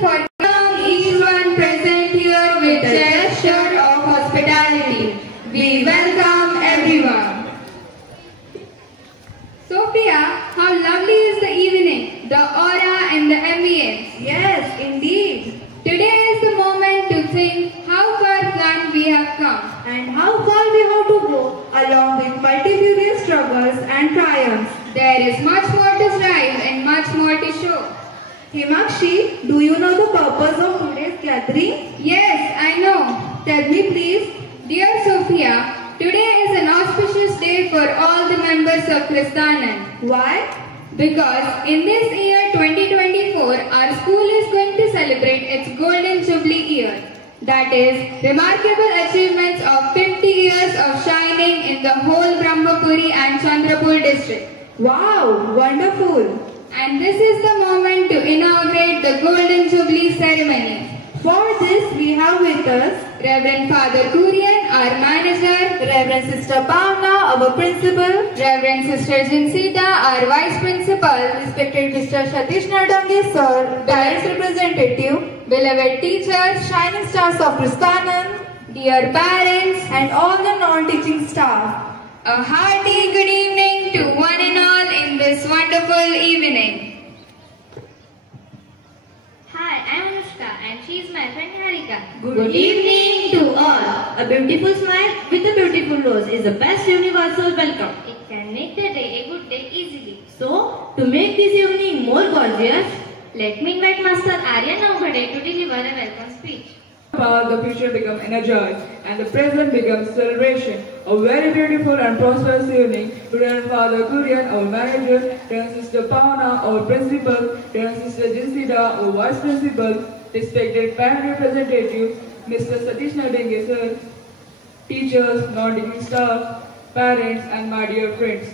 for each one present here with a gesture of hospitality. We welcome everyone. Sophia, how lovely is the evening, the aura and the ambience. Yes, indeed. Today is the moment to think how far gone we have come. And how far we have to go, along with multifarious struggles and triumphs. There is much more to strive and much more to show. Himakshi, do you know the purpose of today's gathering? Yes, I know. Tell me please. Dear Sophia, today is an auspicious day for all the members of Kristanan. Why? Because in this year 2024, our school is going to celebrate its Golden Jubilee year. That is, remarkable achievements of 50 years of shining in the whole Brahmapuri and Chandrapur district. Wow, wonderful. And this is the moment to inaugurate the Golden Jubilee ceremony. For this we have with us Reverend Father Kurian, our manager, Reverend Sister Bhavna, our principal, Reverend Sister Jinsita, our vice principal, respected Mr. Satish Nadange, sir, parents representative, beloved teachers, shining stars of Kristanan, dear parents, and all the non-teaching staff. A hearty good evening to one and all in this wonderful evening. Hi, I'm Anushka and she is my friend Harika. Good evening to all. A beautiful smile with a beautiful rose is the best universal welcome. It can make the day a good day easily. So, to make this evening more gorgeous, let me invite Master Aryan Naugade to deliver a welcome speech. The future becomes energized and the present becomes celebration. A very beautiful and prosperous evening to Reverend Father Kurian, our manager, Reverend Sister Pauna, our principal, Reverend Sister Jinsida, our vice principal, respected parent representative, Mr. Satish Nadenge sir, teachers, non-teaching staff, parents and my dear friends.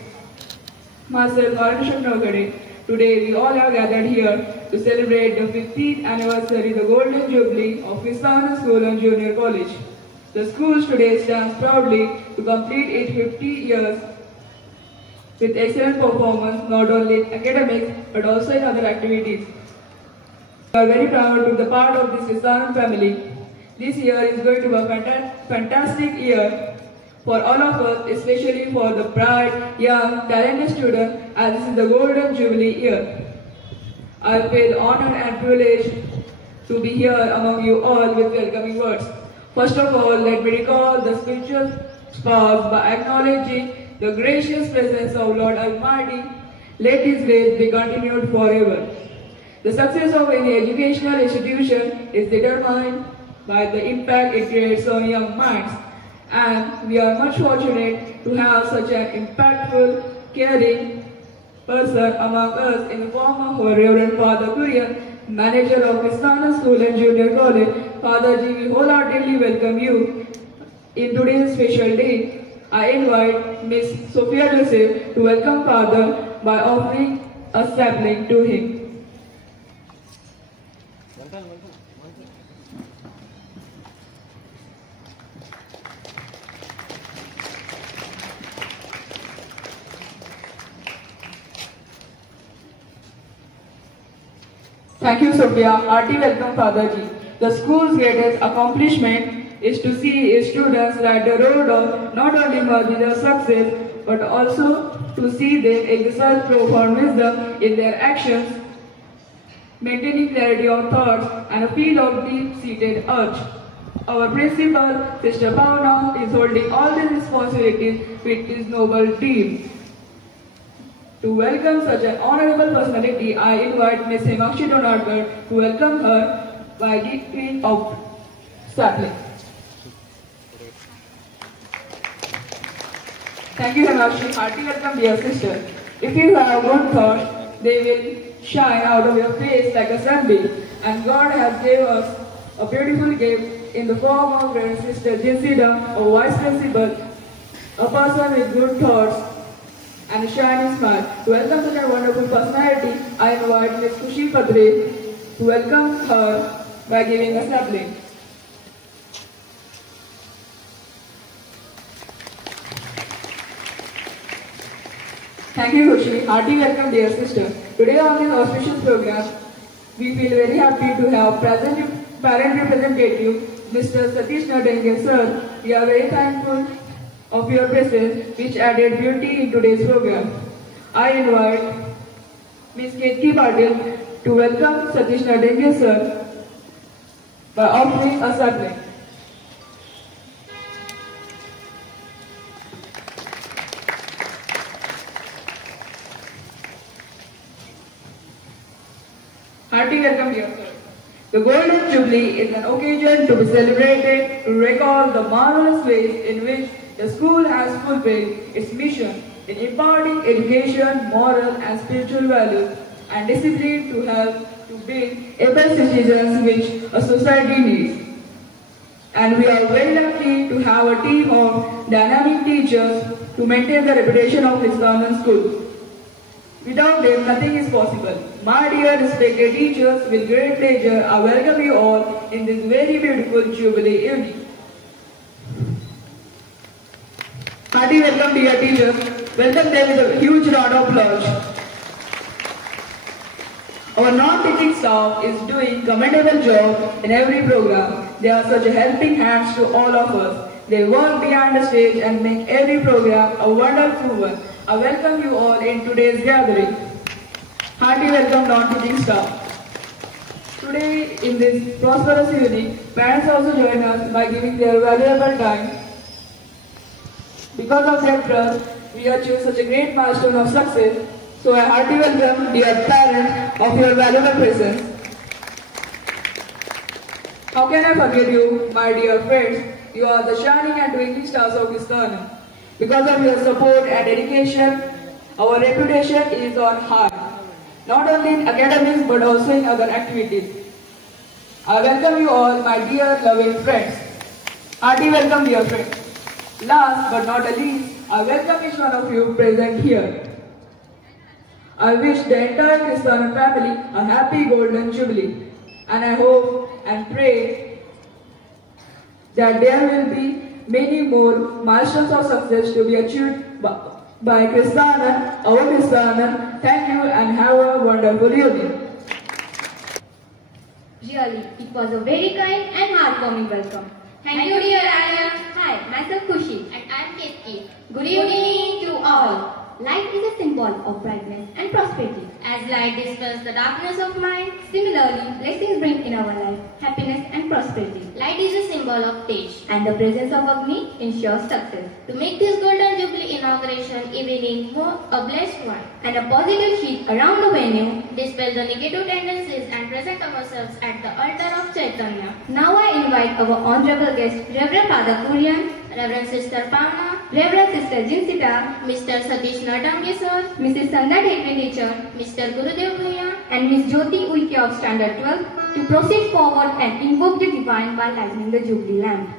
Myself, Aryan Naugade. Today we all have gathered here to celebrate the 50th anniversary, the Golden Jubilee of Kristanan School and Junior College. The school today stands proudly to complete its 50 years with excellent performance not only in academics but also in other activities. We are very proud to be the part of this Kristanan family. This year is going to be a fantastic year for all of us, especially for the bright, young, talented students, as this is the Golden Jubilee year. I feel the honor and privilege to be here among you all with welcoming words. First of all, let me recall the spiritual sparks by acknowledging the gracious presence of Lord Almighty. Let His grace be continued forever. The success of any educational institution is determined by the impact it creates on young minds. And we are much fortunate to have such an impactful, caring person among us in the form of our Reverend Father Kurian, manager of Kristanan School and Junior College. Father Ji, we wholeheartedly welcome you in today's special day. I invite Miss Sophia Joseph to welcome Father by offering a sapling to him. Thank you, Sophia. Hearty welcome, Father Ji. The school's greatest accomplishment is to see its students ride the road of not only material success, but also to see them exert profound wisdom in their actions, maintaining clarity of thoughts and a feel of deep-seated urge. Our principal, Sister Pauna, is holding all these responsibilities with this noble team. To welcome such an honorable personality, I invite Ms. Himakshi Donadkar to welcome her by giving of sapling. Thank you, Himakshi. Hearty welcome, dear sister. If you have good thoughts, they will shine out of your face like a sunbeam. And God has given us a beautiful gift in the form of Reverend Sister Jinsida, a vice principal, a person with good thoughts and a shining smile. To welcome such a wonderful personality, I invite Ms. Kushi Padre to welcome her by giving a sapling. Thank you, Kushi. Hearty welcome, dear sister. Today on this auspicious program, We feel very happy to have parent representative Mr. Satish Nadenge sir. We are very thankful of your presence which added beauty in today's program. I invite Ms. Ketki Patil to welcome Satish Nadenge sir by offering a sapling. Hearty welcome dear sir. The Golden Jubilee is an occasion to be celebrated to recall the marvelous ways in which the school has fulfilled its mission in imparting education, moral and spiritual values and discipline to help to build able citizens which a society needs. And we are very lucky to have a team of dynamic teachers to maintain the reputation of Kristanam School. Without them, nothing is possible. My dear respected teachers, with great pleasure, I welcome you all in this very beautiful Jubilee evening. Hearty welcome dear teachers. Welcome them with a huge round of applause. Our non-teaching staff is doing a commendable job in every program. They are such a helping hands to all of us. They work behind the stage and make every program a wonderful one. I welcome you all in today's gathering. Hearty welcome non-teaching staff. Today in this prosperous evening, parents also join us by giving their valuable time. Because of their trust, we achieve such a great milestone of success. So I heartily welcome dear parents of your valuable presence. How can I forget you, my dear friends? You are the shining and twinkling stars of Kristanam. Because of your support and dedication, our reputation is on high, not only in academics but also in other activities. I welcome you all, my dear loving friends. Hearty welcome, dear friends. Last but not the least, I welcome each one of you present here. I wish the entire Kristanam family a happy Golden Jubilee, and I hope and pray that there will be many more milestones of success to be achieved by Kristanam, our Kristanam. Thank you and have a wonderful evening. Really, it was a very kind and heartwarming welcome. Thank you, dear Aryan. Hi, myself Khushi. And I'm Ketki. Good evening to all. Light is a symbol of brightness and prosperity. As light dispels the darkness of mind, Similarly, blessings bring in our life happiness and prosperity. light is a symbol of Tej. And the presence of Agni ensures success. To make this Golden Jubilee inauguration evening more a blessed one, And a positive sheet around the venue. dispel the negative tendencies and present ourselves at the altar of Chaitanya. Now I invite our honorable guest, Reverend Father Kurian, Reverend Sister Pavna, Reverend Sister Jinsita, Mr. Satish Nadange sir, Mrs. Sandha Dhekwe teacher, Mr. Gurudev Bhaiya, and Miss Jyoti Uike of Standard 12 to proceed forward and invoke the divine by lighting the Jubilee lamp.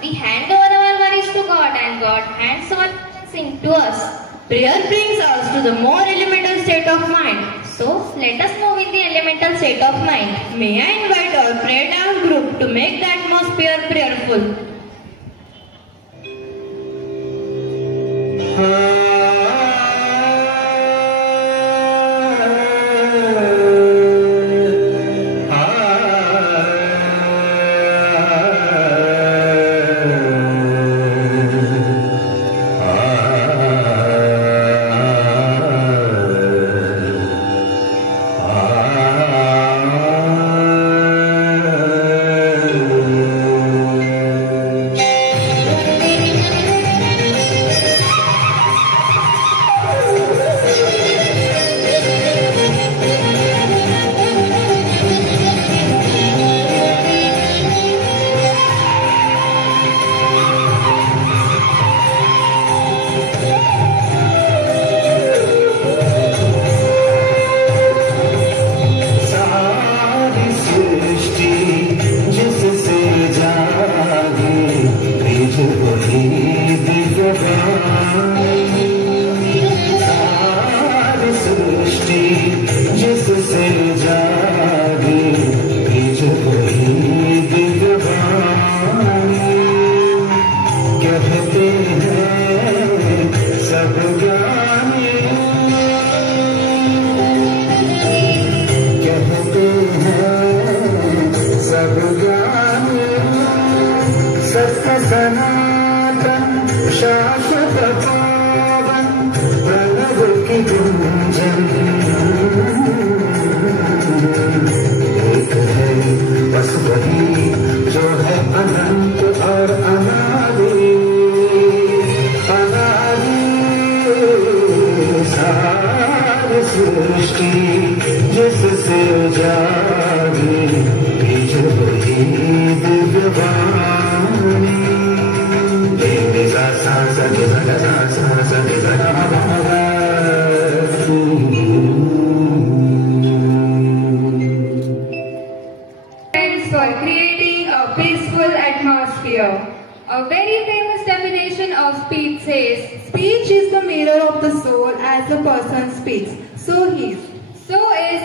we hand over our worries to God and God hands over blessing to us. Prayer brings us to the more elemental state of mind. So, let us move in the elemental state of mind. May I invite our prayer dance group to make the atmosphere prayerful. A very famous definition of speech says, speech is the mirror of the soul as the person speaks. So is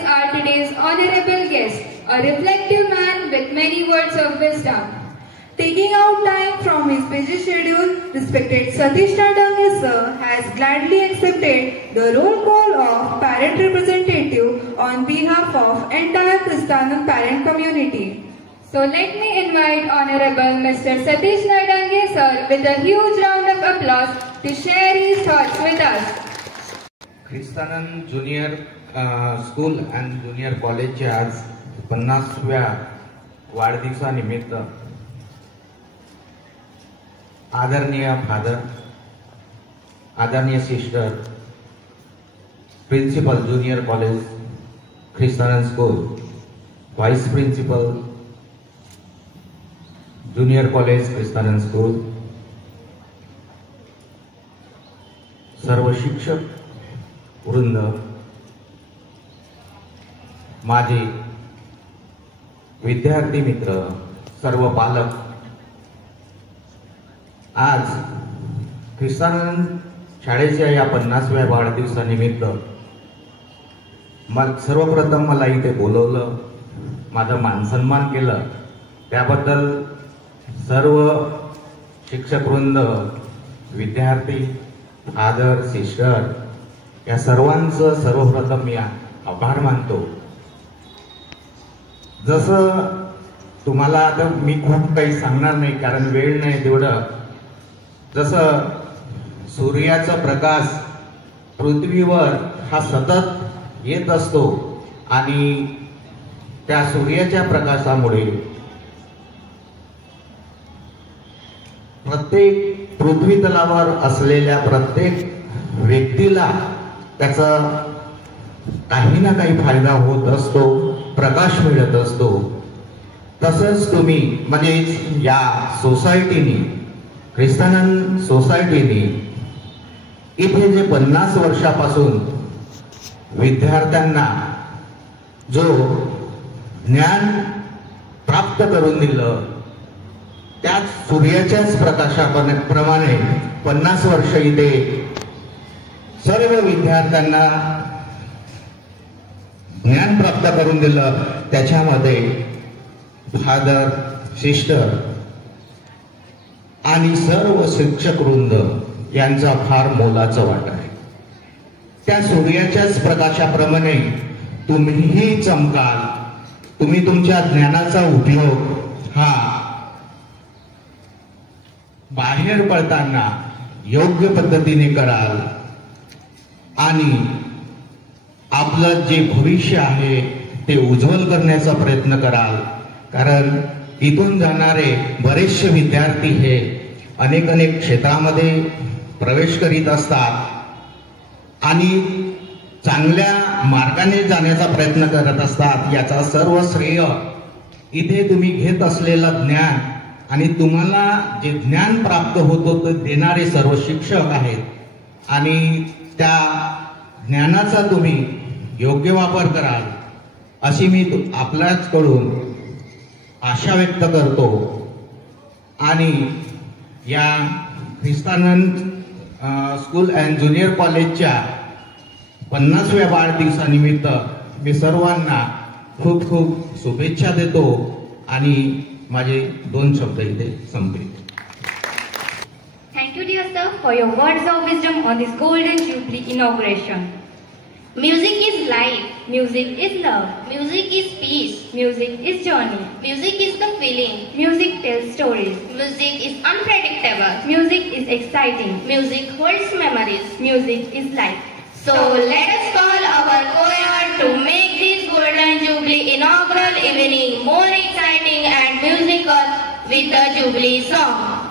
our today's honorable guest, a reflective man with many words of wisdom. Taking out time from his busy schedule, respected Satish Nadange sir has gladly accepted the roll call of parent representative on behalf of entire Christanam parent community. So let me invite Honorable Mr. Satish Nadange sir with a huge round of applause to share his thoughts with us. Christanam Junior School and Junior College आज 50व्या वाढदिवसानिमित्त आदरणीय father, आदरणीय sister, principal junior college Christanand school, vice principal junior college Christanand school, सर्व शिक्षक वृंद, माझे विद्यार्थी मित्र, सर्व पालक, आज ख्रिस्तानन शाळेच्या या 50व्या वाढदिवसानिमित्त सर्वप्रथम मला इथे बोलवलं, माझा मानसन्मान केलं, त्याबद्दल सर्व शिक्षकवृंद, विद्यार्थी, फादर, सिस्टर या सर्वांचं सर्वप्रथम मी आभार मानतो. जसं तुम्हाला आता मी खूप काही सांगणार नाही कारण वेळ नाही तेवढं. जसं सूर्याचा प्रकाश पृथ्वीवर हा सतत येत असतो आणि त्या सूर्याच्या प्रकाशामुळे प्रत्येक पृथ्वी तलावर असलेल्या प्रत्येक व्यक्तीला त्याचा काही ना काही फायदा होत असतो, प्रकाश मिळत असतो. तसंच तुम्ही म्हणजे या सोसायटीने, ख्रिस्तानन सोसायटीने इथे जे 50 वर्षापासून विद्यार्थ्यांना जो ज्ञान प्राप्त करून दिलं, त्याच सूर्याच्याच प्रकाशाप्रमाणे 50 वर्ष इथे सर्व विद्यार्थ्यांना ज्ञान प्राप्त करून दिलं, त्याच्यामध्ये फादर, सिस्टर आणि सर्व शिक्षक वृंद यांचा फार मोलाचा वाटा आहे. त्या सूर्याच्याच प्रकाशाप्रमाणे तुम्हीही चमकाल. तुम्ही तुमच्या ज्ञानाचा उपयोग हा बाहेर पडताना योग्य पद्धतीने कराल आणि आपलं जे भविष्य आहे ते उज्ज्वल करण्याचा प्रयत्न कराल. कारण इथून जाणारे बरेचसे विद्यार्थी हे अनेक क्षेत्रामध्ये प्रवेश करीत असतात आणि चांगल्या मार्गाने जाण्याचा प्रयत्न करत असतात. याचा सर्व श्रेय इथे तुम्ही घेत असलेलं ज्ञान आणि तुम्हाला जे ज्ञान प्राप्त होतं ते देणारे सर्व शिक्षक आहेत आणि त्या ज्ञानाचा तुम्ही योग्य वापर कराल अशी मी आपल्याचकडून आशा व्यक्त करतो. आणि या ख्रिस्तानंद स्कूल अँड ज्युनियर कॉलेजच्या 50व्या वाढदिवसानिमित्त मी सर्वांना खूप खूप शुभेच्छा देतो आणि माझे 2 शब्द इथे संपले. Thank you, dear sir, for your words of wisdom on this Golden Jubilee inauguration. Music is life. Music is love. Music is peace. Music is journey. Music is the feeling. Music tells stories. Music is unpredictable. Music is exciting. Music holds memories. Music is life. So let us call our choir to make this Golden Jubilee inaugural evening more exciting and musical with the Jubilee song.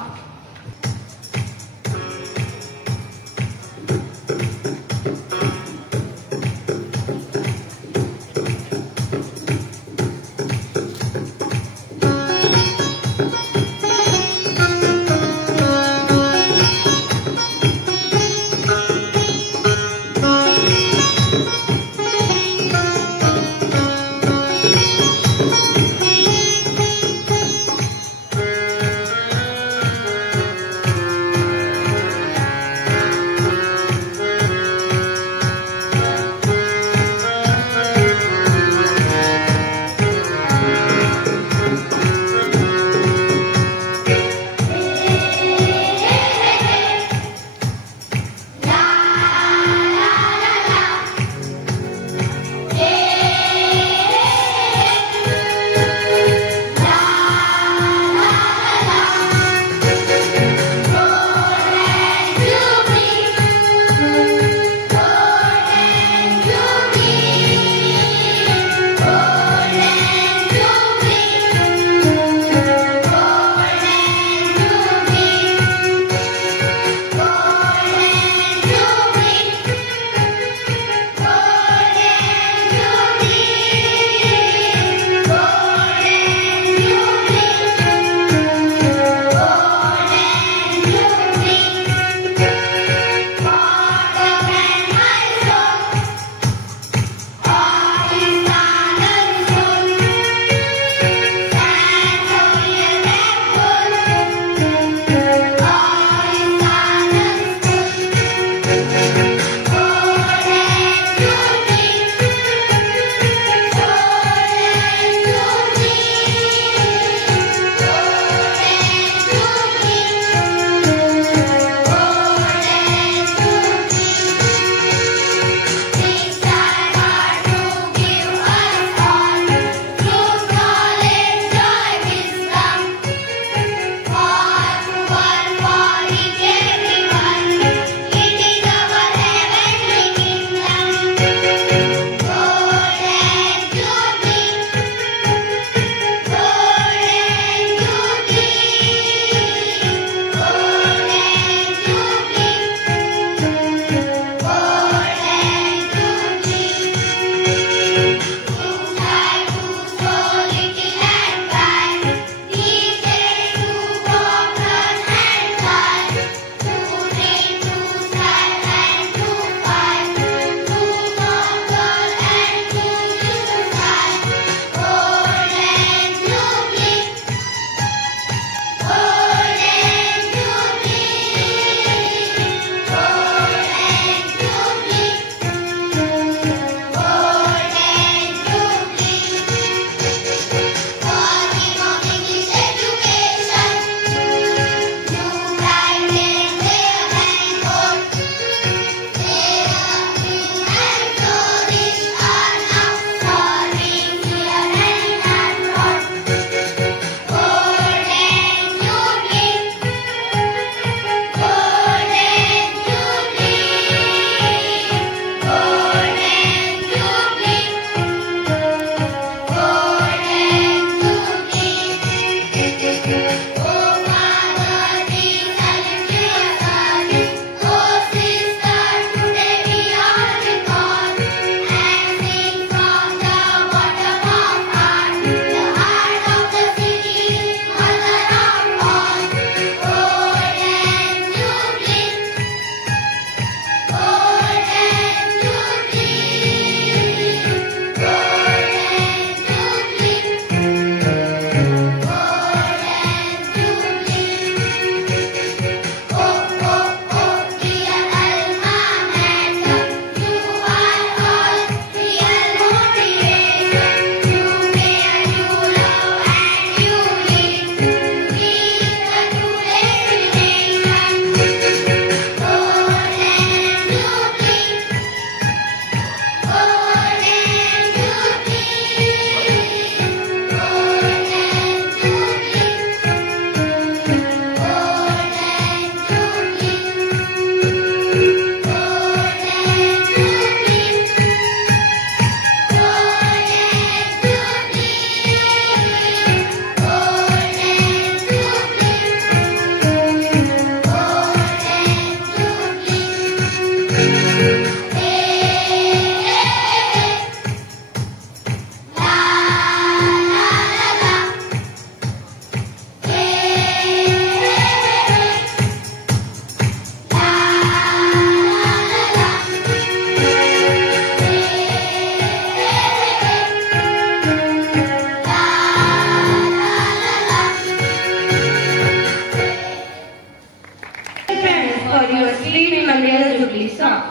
for your sweet memorial Jubilee song.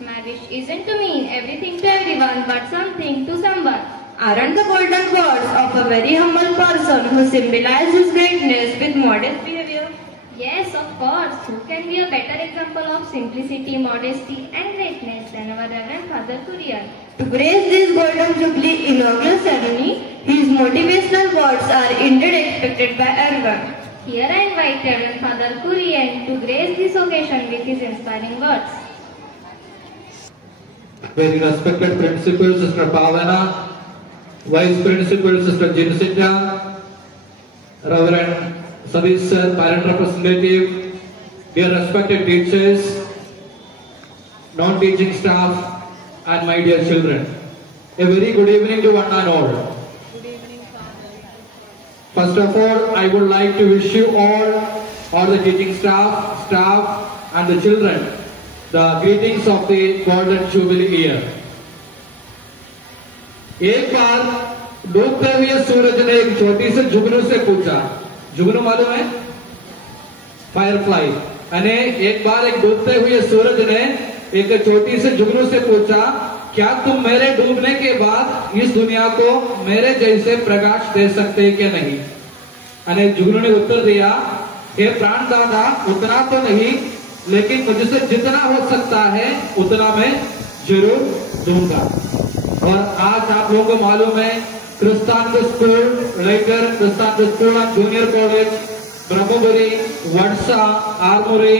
Marriage isn't to mean everything to everyone but something to someone. Aren't the golden words of a very humble person who symbolizes greatness with modest behavior? Yes, of course. Who can be a better example of simplicity, modesty and greatness than our Reverend Father Kurian? To grace this Golden Jubilee inaugural ceremony, his motivational words are indeed expected by everyone. Here I invite Reverend Father Kurian to grace this occasion with his inspiring words. Very respected Principal Sister Pavana, Vice Principal Sister Jinsita, Reverend Sadish Sir, Parent Representative, dear respected teachers, non-teaching staff, and my dear children. A very good evening to one and all. First of all, I would like to wish you all the teaching staff, and the children, the greetings of the Golden Jubilee year. एक बार डूबते हुए सूरज ने एक छोटी से जुगनू से पूछा, जुगनू मालूम है? फायरफ्लाई। अने एक बार एक डूबते हुए सूरज ने एक छोटी से जुगनू से पूछा, क्या तुम मेरे डूबने के बाद इस दुनिया को मेरे जैसे प्रकाश दे सकते कि नहीं? अने जुगनू ने उत्तर दिया, हे प्राणदाता, उतना तो नहीं, लेकिन मुझसे जितना हो सकता है उतना मैं जरूर दूंगा। और आज आप लोगों को मालूम है, क्रिस्तान स्कूल लेकर Christanand school and junior college, Brahmapuri, Wadsa, Armori,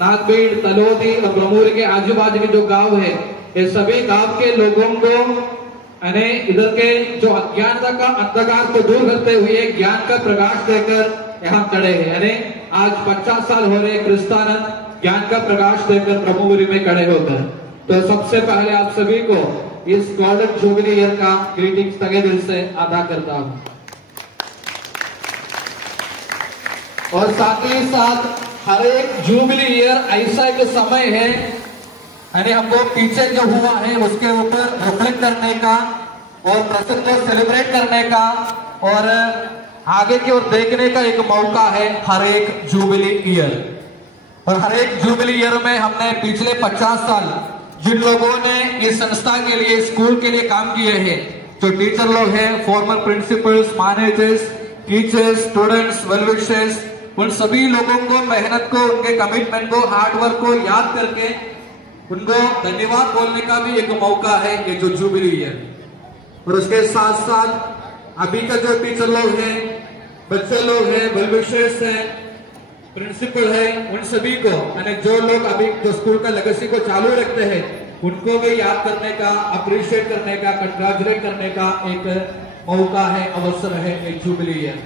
Nagbhid, Talodi और ब्रह्मपुरी के आजू बाजू के जो गांव है, ये सभी गांव के लोगों को इधर के जो अज्ञानता का अंधकार को दूर करते हुए ज्ञान का प्रकाश देकर यहाँ खड़े हैं। आज 50 साल हो रहे क्रिस्तानंद ज्ञान का प्रकाश देकर ब्रह्मपुरी में खड़े होकर। तो सबसे पहले आप सभी को इस गोल्डन जुबली ईयर का ग्रीटिंग्स तहे दिल से अदा करता हूं। और साथ ही साथ हर एक जुबली ईयर ऐसा एक समय है, यानी हमको पीछे जो हुआ है उसके ऊपर रिफ्लेक्ट करने का और प्रेजेंट को सेलिब्रेट करने का और आगे की ओर देखने का एक मौका है हर एक जुबली ईयर। और हर एक जुबली ईयर में हमने पिछले 50 साल जिन लोगों ने इस संस्था के लिए, स्कूल के लिए काम किए हैं, जो टीचर लोग हैं, farmer principles, managers, teachers, students, well wishers, उन सभी लोगों को मेहनत को, उनके कमिटमेंट को, हार्डवर्क को याद करके उनको धन्यवाद बोलने का भी एक मौका है ये जो जुबली ईयर। और उसके साथ साथ अभी का जो टीचर लोग हैं, बच्चे लोग हैं, वेल विशर्स हैं, प्रिंसिपल है, उन सभी को, यानी जो लोग अभी जो स्कूल का लेगेसी को चालू रखते हैं उनको भी याद करने का, अप्रिशिएट करने का, कंग्रेचुलेट करने का एक मौका है, अवसर है एक जुबली ईयर।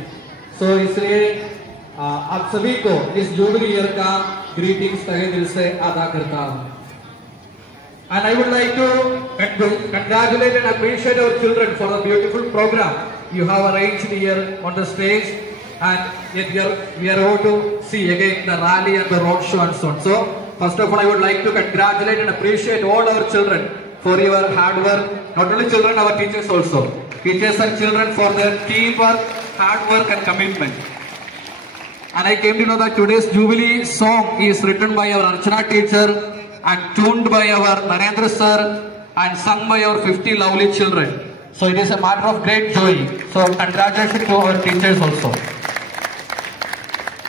सो इसलिए आप सभी को इस जुबली ईयर का ग्रीटिंग्स तहे दिल से अदा करता हूं। And I would like to congratulate and appreciate our children for the beautiful program you have arranged here on the stage. And yet we are about to see again the rally and the road show and so on. So first of all, I would like to congratulate and appreciate all our children for your hard work. Not only children, our teachers also. Teachers and children for their teamwork, hard work and commitment. And I came to know that today's Jubilee song is written by our Archana teacher and tuned by our Narendra sir and sung by our 50 lovely children. So it is a matter of great joy. So congratulations to our teachers also.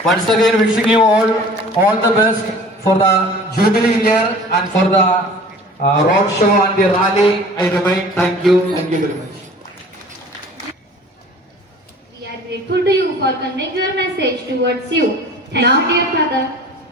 Once again, wishing you all the best for the Jubilee year and for the road show and the rally. I remain. Thank you very much. We are grateful to you for conveying your message towards you. Thank you, dear Father.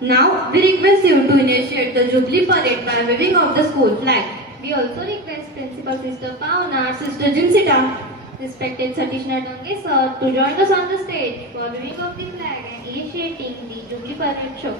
Now we request you to initiate the Jubilee parade by waving of the school flag. We also request Principal Sister Pauna, Sister Jinsita, respected Satish Nadange sir to join us on the stage for waving of the flag and initiating the Jubilee parade show.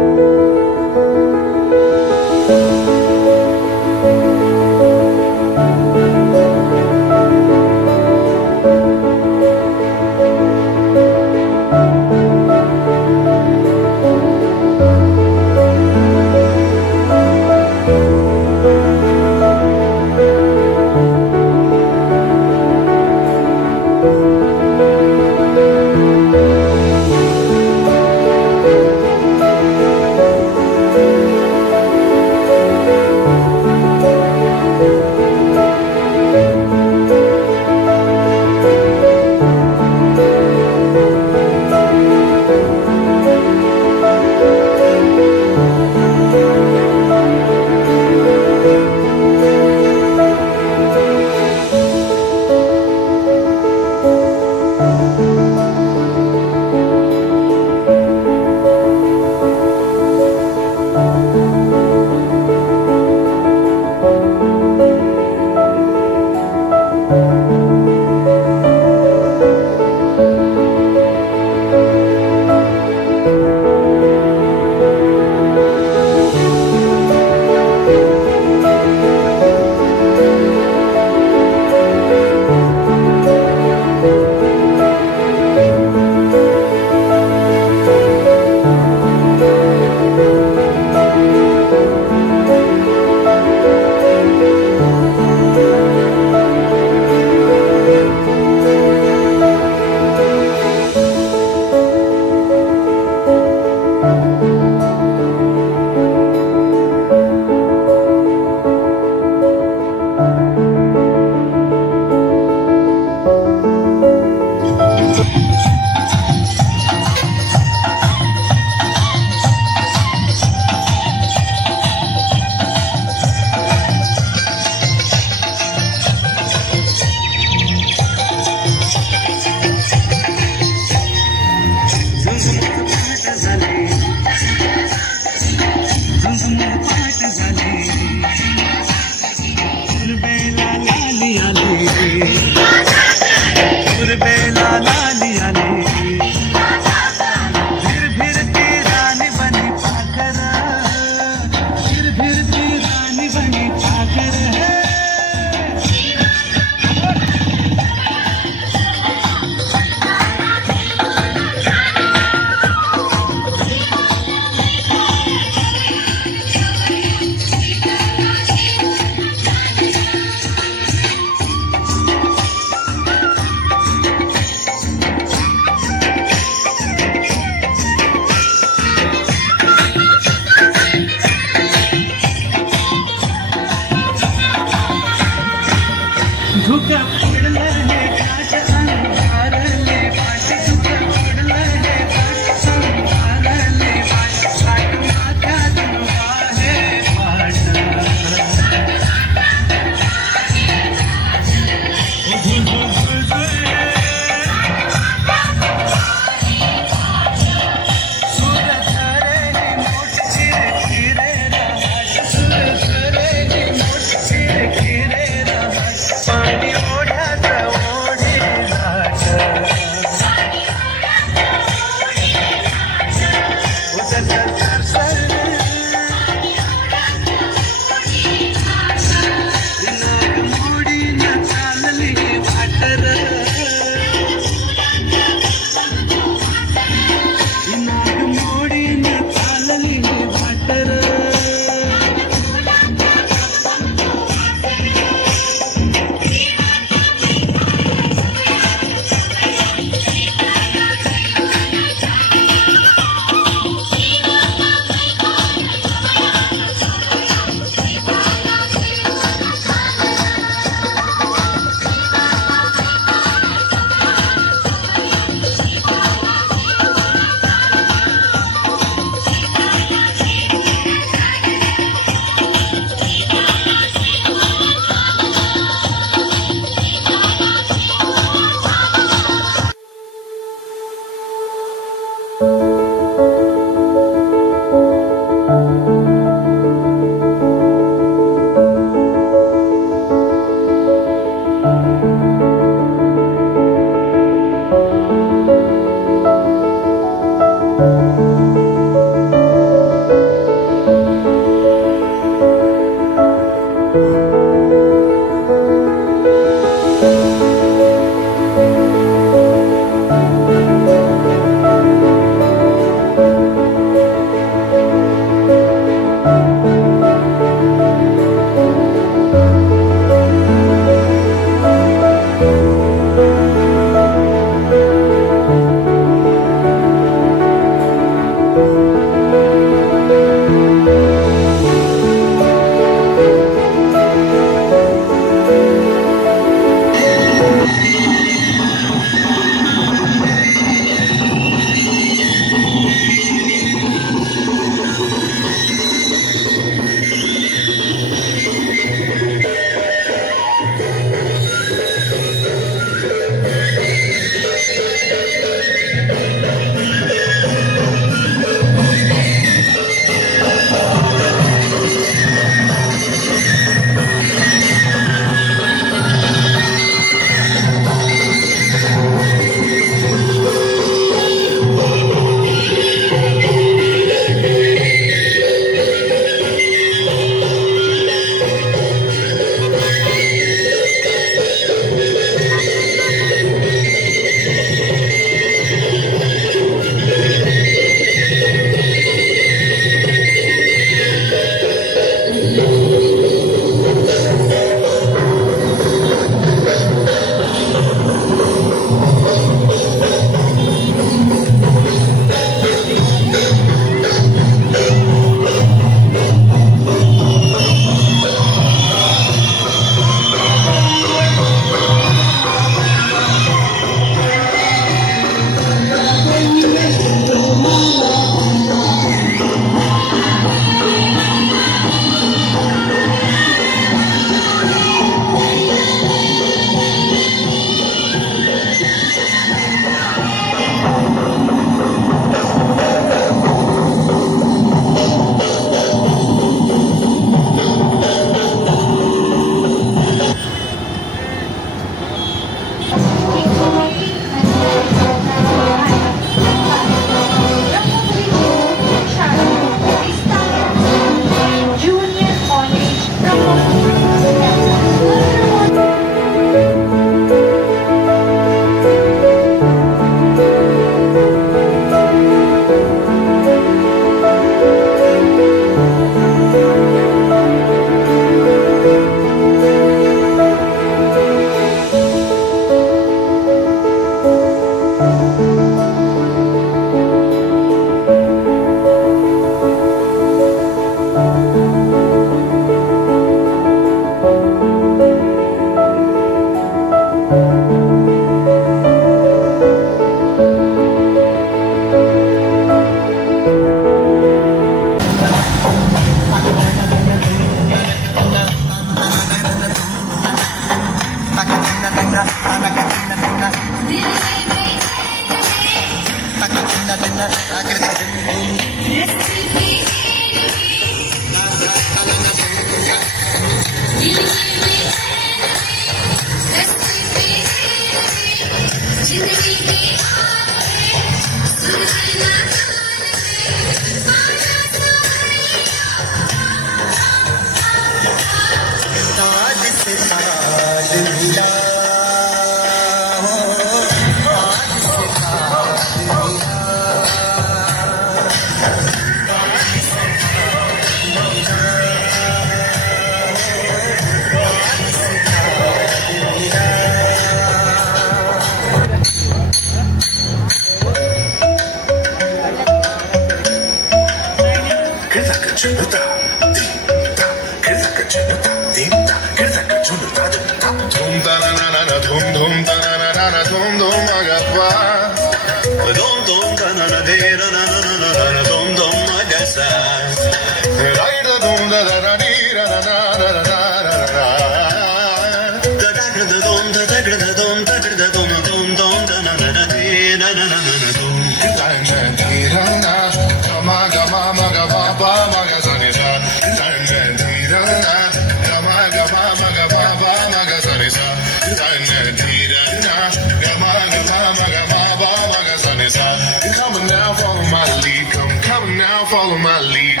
Coming now. now, follow my lead. Come now, follow my lead.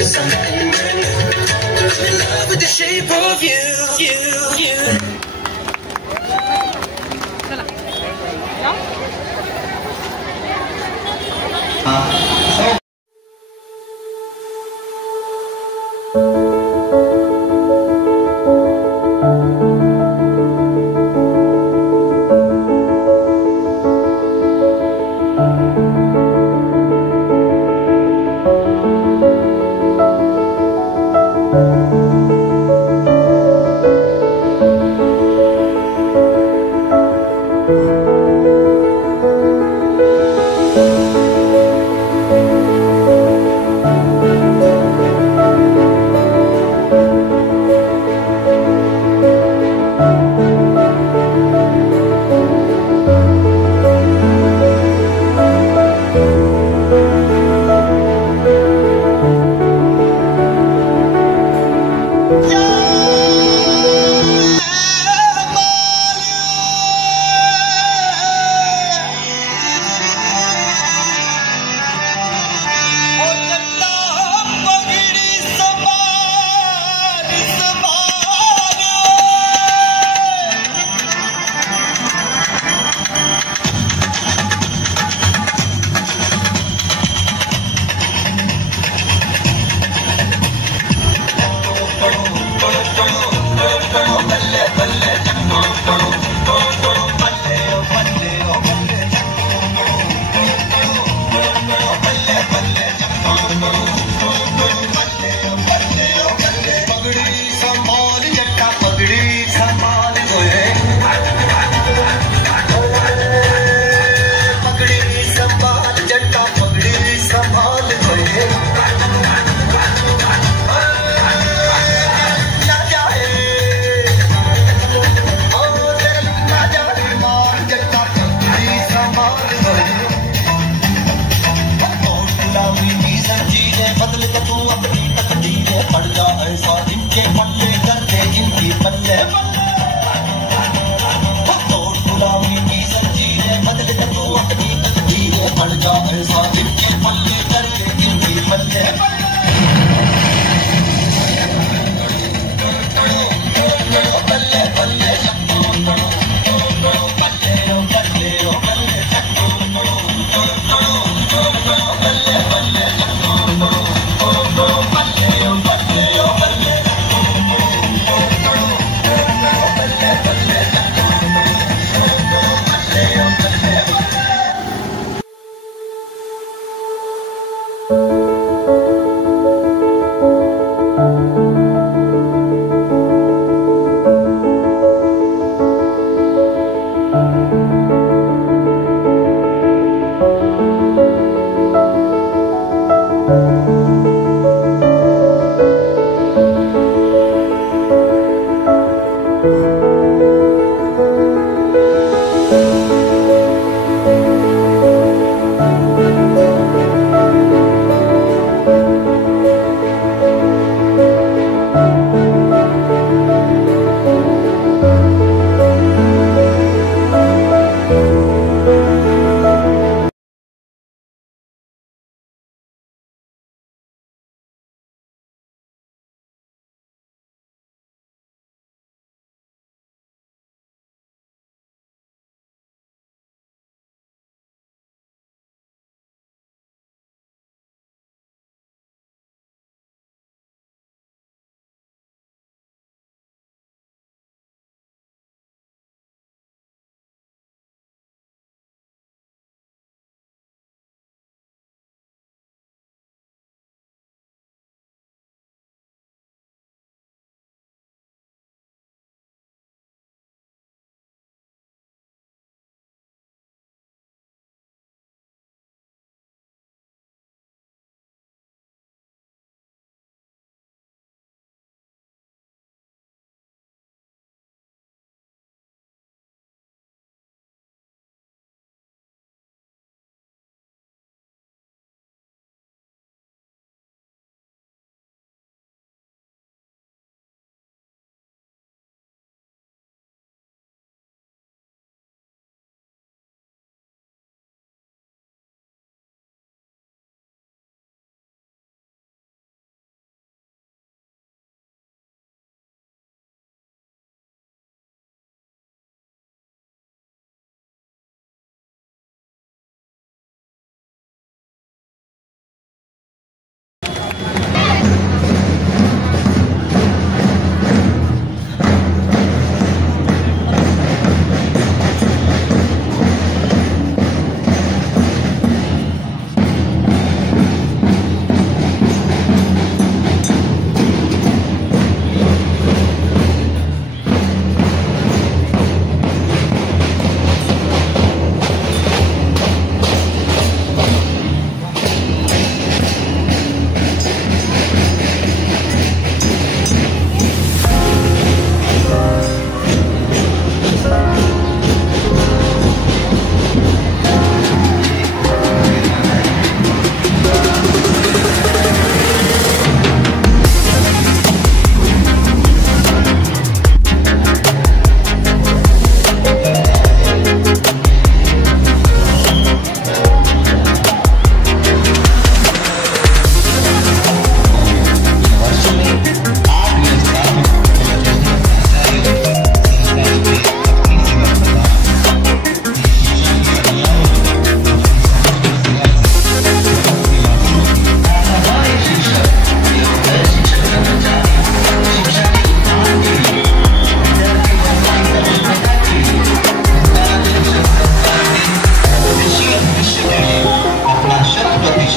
Something brand new. I'm in love with the shape of you.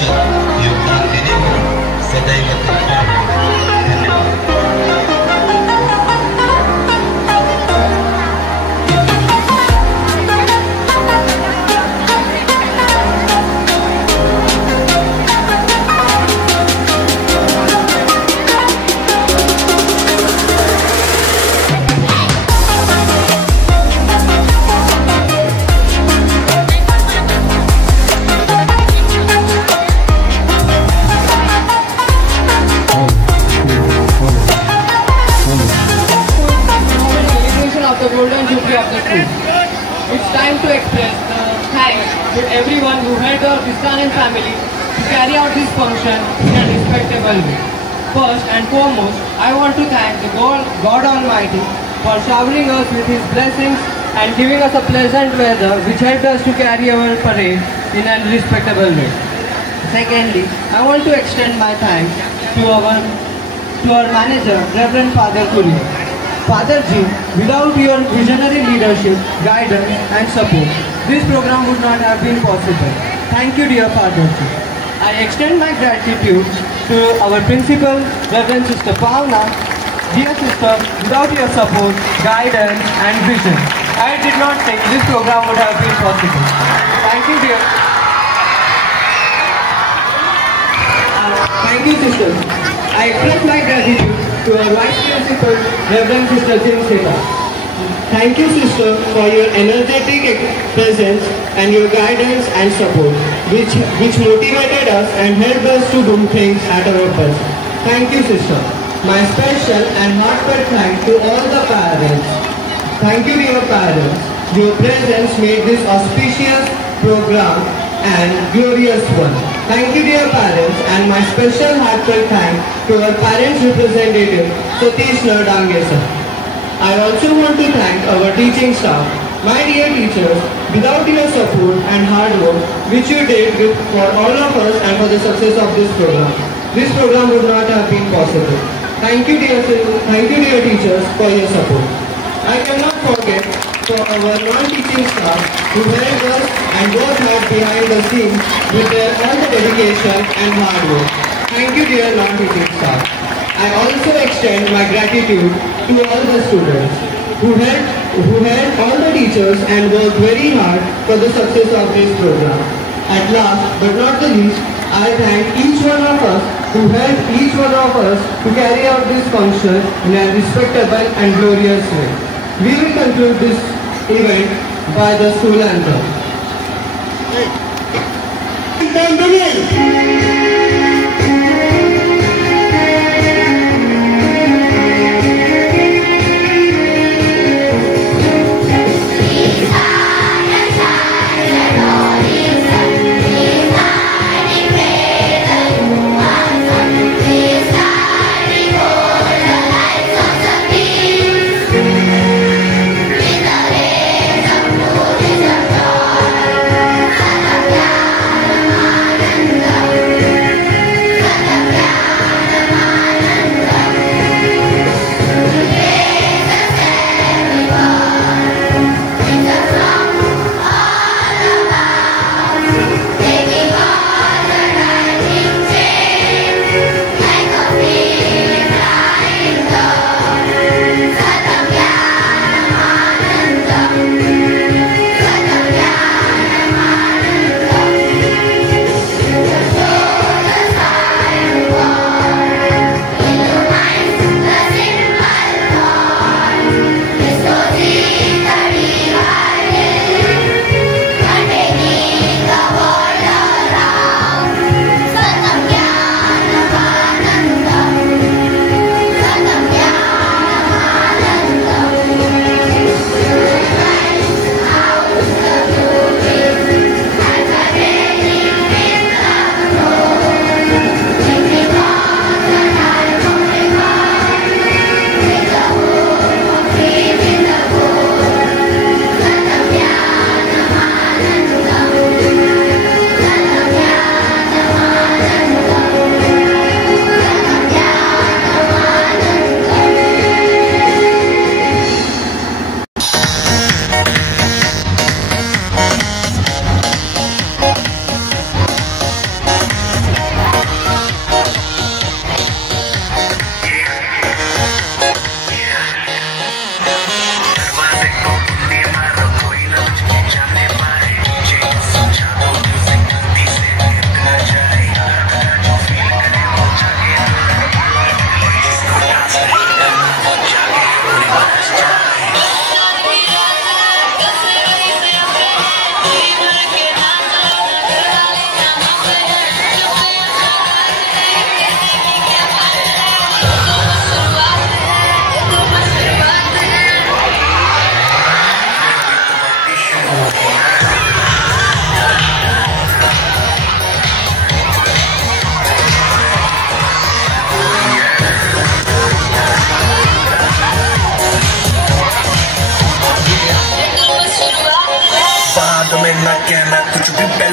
आयुष्यात योगदान देणे म्हणून सदैव कृतज्ञ आहे. धन्यवाद. It's time to express thanks to everyone who helped our Kristanan family to carry out this function in a respectable way. First and foremost, I want to thank the God Almighty for showering us with His blessings and giving us a pleasant weather which helped us to carry our parade in a respectable way. Secondly, I want to extend my thanks to our manager, Reverend Father Kuri. Father Ji, without your visionary leadership, guidance and support, this program would not have been possible. Thank you, dear Father Ji. I extend my gratitude to our principal, Reverend Sister Pavna. Dear sister, without your support, guidance and vision, I did not think this program would have been possible. Thank you, dear. Thank you, sister. I express my gratitude to our Vice Principal, Reverend Sister Jinsita. Thank you, sister, for your energetic presence and your guidance and support, which motivated us and helped us to do things at our best. Thank you, sister. My special and heartfelt thanks to all the parents. Thank you, dear parents. Your presence made this auspicious program and glorious one. Thank you, dear parents, and my special heartfelt thanks to our parents representative, Satish Nardange sir. I also want to thank our teaching staff. My dear teachers, without your support and hard work, which you did for all of us and for the success of this program would not have been possible. Thank you, dear teachers, for your support. I cannot forget for our non-teaching staff who helped us and worked hard behind the scenes with all the dedication and hard work. Thank you, dear non-teaching staff. I also extend my gratitude to all the students who helped all the teachers and worked very hard for the success of this program. At last, but not the least, I thank each one of us who helped each one of us to carry out this function in a respectable and glorious way. We will conclude this event by the school anthem.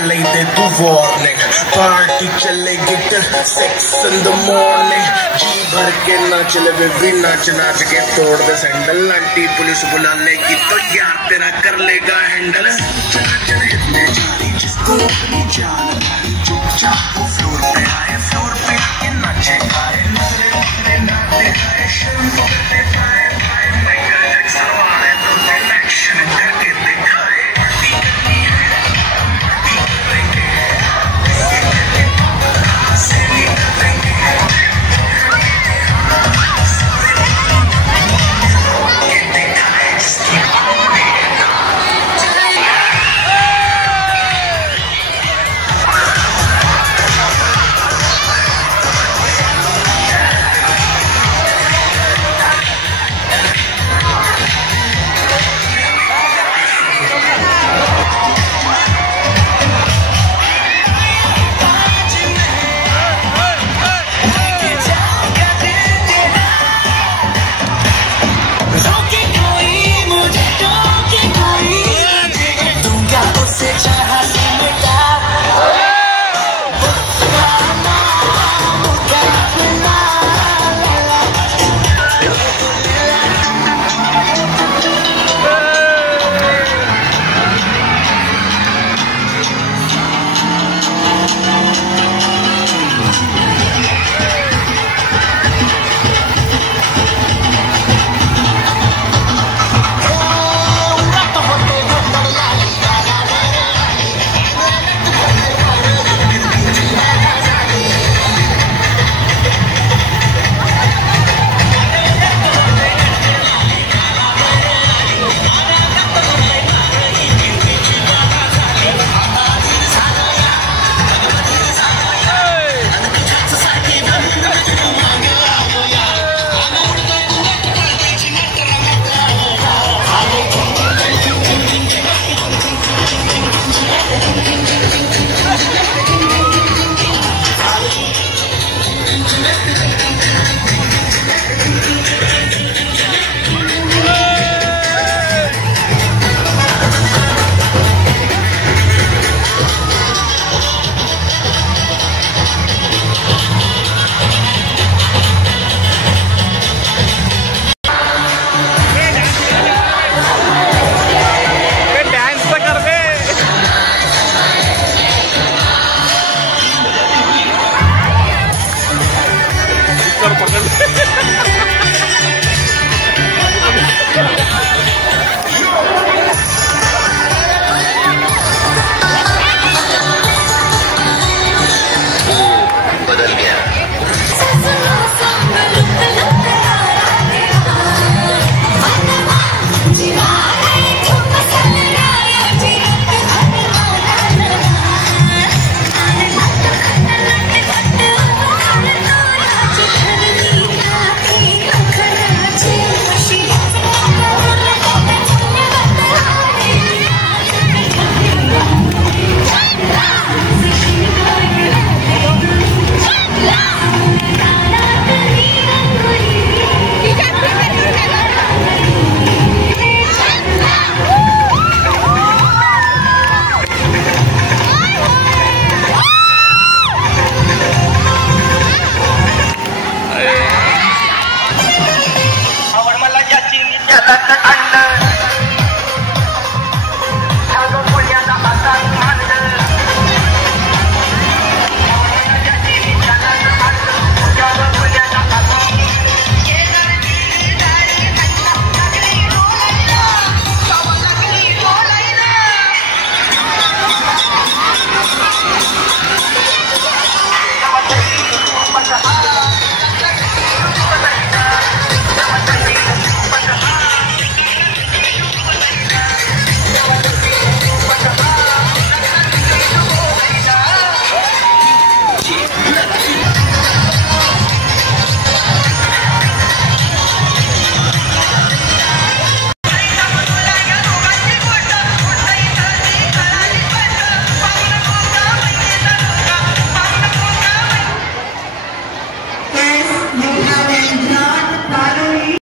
पहले ही दे तू warning party चलेगी till 6 in the morning जी भर के नाच ले baby नाच नाच के तोड़ दे सैंडल आंटी पुलिस बुला लेगी तो यार तेरा कर लेगा हैंडल जिसको अपनी जान चुपचाप वो फ्लोर पे आए फ्लोर पे आके नाचे गाए नखरे नाते आए शर्म